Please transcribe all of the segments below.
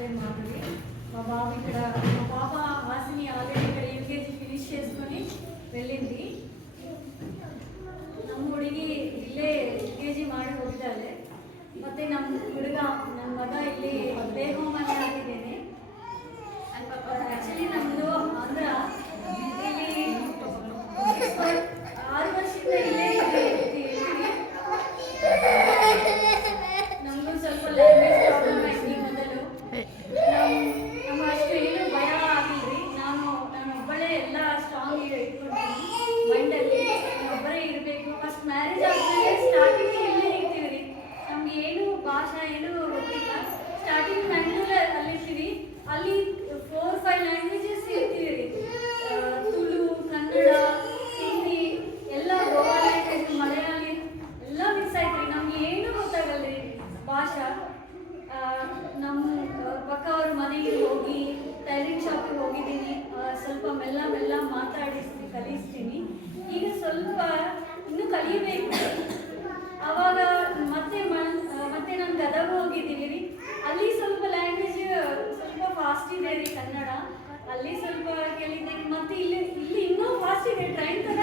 Prepare మాది. మా బాబు ఇక్కడ, మా పాప హాసిని ఆల్రెడీ ఇక్కడ యూకేజీ ఫినిష్ చేసుకొని వెళ్ళింది. ನಮ್ಮ ಹುಡುಗಿ ಇಲ್ಲೇ ಯುಕೆಜಿ ಮಾಡಿ ಹೋಗಿದ್ದಾಳೆ. ಮತ್ತು ನಮ್ಮ ಹುಡುಗ, ನನ್ನ ಮಗ ಇಲ್ಲಿ ಬೇಗ ಮನೆ ಆಗಿದ್ದೇನೆ. ಆ್ಯಕ್ಚುಲಿ ನಮ್ಮದು ಆಂಧ್ರ, ಇಲ್ಲಿ 6 ವರ್ಷದಿಂದ ಇಲ್ಲೇ ಇರ್ತೀವಿ. ನಮಗೂ ಸ್ವಲ್ಪ ಲ್ಯಾಂಗ್ವೇಜ್ ಪ್ರಾಬ್ಲಮ್ ಆಯ್ತು ಮೊದಲು. ನಮ್ಮ ಅಷ್ಟು ಏನು ಭಯ ಆಗಿಲ್ರಿ. ನಾನು ಒಬ್ಬಳೇ ಎಲ್ಲ ಸ್ಟ್ರಾಂಗ್ ಇಟ್ಕೊಂಡಿದ್ದೀನಿ ಮೈಂಡಲ್ಲಿ. ಒಬ್ಬರೇ ಇರಬೇಕು. ಫಸ್ಟ್ ಮ್ಯಾರೇಜ್ ಆದಮೇಲೆ ಸ್ಟಾರ್ಟಿಂಗ್ ಇಲ್ಲೇ ಇರ್ತೀವಿ ರೀ. ನಮ್ಗೆ ಏನು ಭಾಷೆ ಏನು ಗೊತ್ತಿಲ್ಲ. ಸ್ಟಾರ್ಟಿಂಗ್ ಮ್ಯಾಂಗ್ಳೂರ್ ಅಲ್ಲಿರ್ತೀವಿ. ಅಲ್ಲಿ 4-5 ಲ್ಯಾಂಗ್ವೇಜಸ್ ಇರ್ತೀವಿ ರೀ. ತುಳು, ಕನ್ನಡ, ಹಿಂದಿ ಎಲ್ಲ, ಗೋವಾ ಲ್ಯಾಂಗ್ವೇಜ್, ಮಲಯಾಳಿ ಎಲ್ಲ ಮಿಕ್ಸ್ ಆಯ್ತು ರೀ. ನಮ್ಗೆ ಏನು ಗೊತ್ತಾಗಲ್ಲ ರೀ ಭಾಷೆ. ನಮ್ಮ ಪಕ್ಕ ಅವ್ರ ಮನೆಗೆ ಹೋಗಿ ಟೈಲರಿಂಗ್ ಶಾಪಿಗೆ ಹೋಗಿದ್ದೀನಿ. ಸ್ವಲ್ಪ ಮೆಲ್ಲ ಕಲಿಸ್ತೀನಿ. ಈಗ ಸ್ವಲ್ಪ ಇನ್ನೂ ಕಲಿಯಬೇಕು. ಆವಾಗ ಮತ್ತೆ ನಾನು ಗದಗ ಹೋಗಿದ್ದೀನಿ ರೀ. ಅಲ್ಲಿ ಸ್ವಲ್ಪ ಲ್ಯಾಂಗ್ವೇಜ್ ಸ್ವಲ್ಪ ಫಾಸ್ಟ್ ಇದೆ ರೀ ಕನ್ನಡ. ಅಲ್ಲಿ ಸ್ವಲ್ಪ ಕೇಳಿದ್ದೀನಿ. ಮತ್ತು ಇಲ್ಲಿ ಇನ್ನೂ ಫಾಸ್ಟ್ ಇದೆ, ಟ್ರೈನ್ ಥರ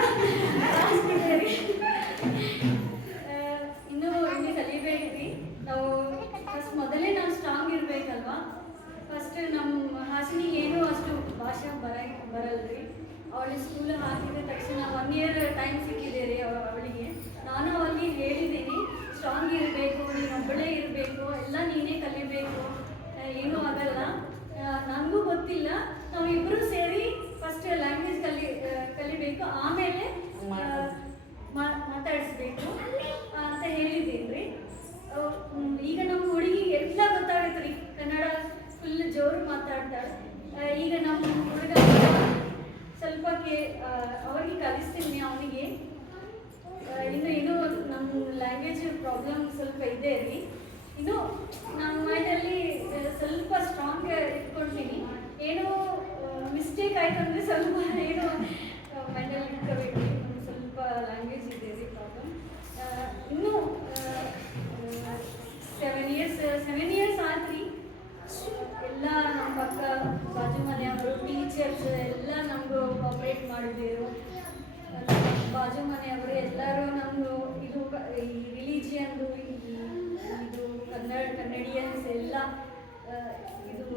ಫಾಸ್ಟ್ ಇದೆ ರೀ. ಇನ್ನೂ ಕಲಿಬೇಕು ರೀ. ನಾವು ಫಸ್ಟ್ ಮೊದಲೇ ನಾವು ಸ್ಟ್ರಾಂಗ್ ಇರಬೇಕಲ್ವಾ. ಫಸ್ಟ್ ನಮ್ಮ ಹಾಸಿನಿಗೆ ಏನೂ ಅಷ್ಟು ಭಾಷೆ ಬರಲ್ರಿ. ಅವಳಿಗೆ ಸ್ಕೂಲ್ ಹಾಕಿದ ತಕ್ಷಣ 1 ಇಯರ್ ಟೈಮ್ ಸಿಕ್ಕಿದೆ ರೀ ಅವಳಿಗೆ. ನಾನು ಅವಳಿಗೆ ಹೇಳಿದ್ದೀನಿ, ಸ್ಟ್ರಾಂಗ್ ಇರಬೇಕು, ನೀನು ಒಬ್ಬಳೇ ಇರಬೇಕು, ಎಲ್ಲ ನೀನೇ ಕಲಿಬೇಕು, ಏನೂ ಆಗಲ್ಲ. ನನಗೂ ಗೊತ್ತಿಲ್ಲ, ನಾವಿಬ್ಬರು ಸೇರಿ ಫಸ್ಟ್ ಲ್ಯಾಂಗ್ವೇಜ್ ಕಲಿಬೇಕು, ಆಮೇಲೆ ಮಾತಾಡಿಸ್ಬೇಕು ಅಂತ ಹೇಳಿದ್ದೀನಿ ರೀ. ಈಗ ನಮ್ಮ ಹುಡುಗಿಗೆ ಎಲ್ಲ ಗೊತ್ತಾಗುತ್ತೆ ರೀ. ಕನ್ನಡ ಫುಲ್ ಜೋರು ಮಾತಾಡ್ತಾಳೆ. ಈಗ ನಮ್ಮ ಹುಡುಗ ಸ್ವಲ್ಪ ಅವ್ರಿಗೆ ಕಲಿಸ್ತೀನಿ ಅವನಿಗೆ. ಇನ್ನೂ ನಮ್ಮ ಲ್ಯಾಂಗ್ವೇಜ್ ಪ್ರಾಬ್ಲಮ್ ಸ್ವಲ್ಪ ಇದೆ ರೀ. ಇನ್ನು ನಮ್ಮ ಮೈಂಡಲ್ಲಿ ಸ್ವಲ್ಪ ಸ್ಟ್ರಾಂಗ್ ಇಟ್ಕೊಳ್ತೀನಿ. ಏನೋ ಮಿಸ್ಟೇಕ್ ಆಯ್ತು ಅಂದರೆ ಸ್ವಲ್ಪ ಏನೋ ಮೈಂಡಲ್ಲಿ ಇಟ್ಕೋಬೇಕು. ಸ್ವಲ್ಪ ಲ್ಯಾಂಗ್ವೇಜ್ ಇದೆ ರೀ ಪ್ರಾಬ್ಲಮ್. ಇನ್ನೂ 7 ಇಯರ್ಸ್ ಆದ್ರಿ. ಎಲ್ಲ ನಮ್ಮ ಪಕ್ಕ ಬಾಜು ಮನೆಯವರು, ಟೀಚರ್ಸ್ ಎಲ್ಲ ನಮಗೂ ಕೋಆಪ್ರೇಟ್ ಮಾಡಿದ್ರು. ಬಾಜು ಮನೆಯವರು ಎಲ್ಲರೂ ನಮ್ಮದು ಇದು ಈ ರಿಲಿಜಿಯನ್ದು ಇದು ಕನ್ನಡಿಯನ್ಸ್ ಎಲ್ಲ ಇದು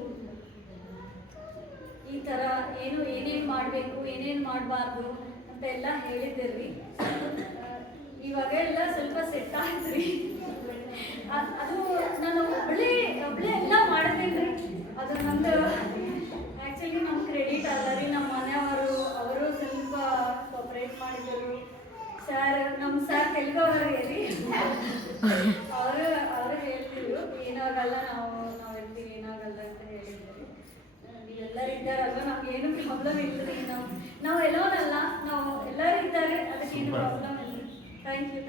ಈ ಥರ ಏನೇನು ಮಾಡಬೇಕು, ಏನೇನು ಮಾಡಬಾರ್ದು ಅಂತ ಎಲ್ಲ ಹೇಳಿದ್ದಿರಿ. ಇವಾಗ ಎಲ್ಲ ಸ್ವಲ್ಪ ಸೆಟ್ ಆಯ್ತು ರೀ. ಅದು ನಾನು ಒಬ್ಬಳೇ ಎಲ್ಲ ಮಾಡಿದ್ದೀನಿ ರೀ. ಅದು ನಂದು ಆ್ಯಕ್ಚುಲಿ ನಮ್ಮ ಕ್ರೆಡಿಟ್ ಅಲ್ಲ ರೀ. ನಮ್ಮ ಮನೆಯವರು ಅವರು ಸ್ವಲ್ಪ ಕೋಆಪ್ರೇಟ್ ಮಾಡಿದರು. ನಮ್ಮ ಸರ್ ತೆಲುಗವರಿಗೆ ರೀ. ಅವರು ಹೇಳ್ತಿದ್ರು, ಏನಾಗಲ್ಲ, ನಾವು ಇರ್ತೀವಿ, ಏನಾಗಲ್ಲ ಅಂತ ಹೇಳಿದ್ರು. ನೀವೆಲ್ಲರೂ ಇದ್ದಾರಲ್ವ, ನಮ್ಗೇನು ಪ್ರಾಬ್ಲಮ್ ಇಲ್ಲ ರೀ. ನಾವು ಎಲ್ಲವನ್ನಲ್ಲ, ನಾವು ಎಲ್ಲರೂ ಇದ್ದಾರೆ, ಅದಕ್ಕೇನು ಪ್ರಾಬ್ಲಮ್ ಇಲ್ಲ. Thank you.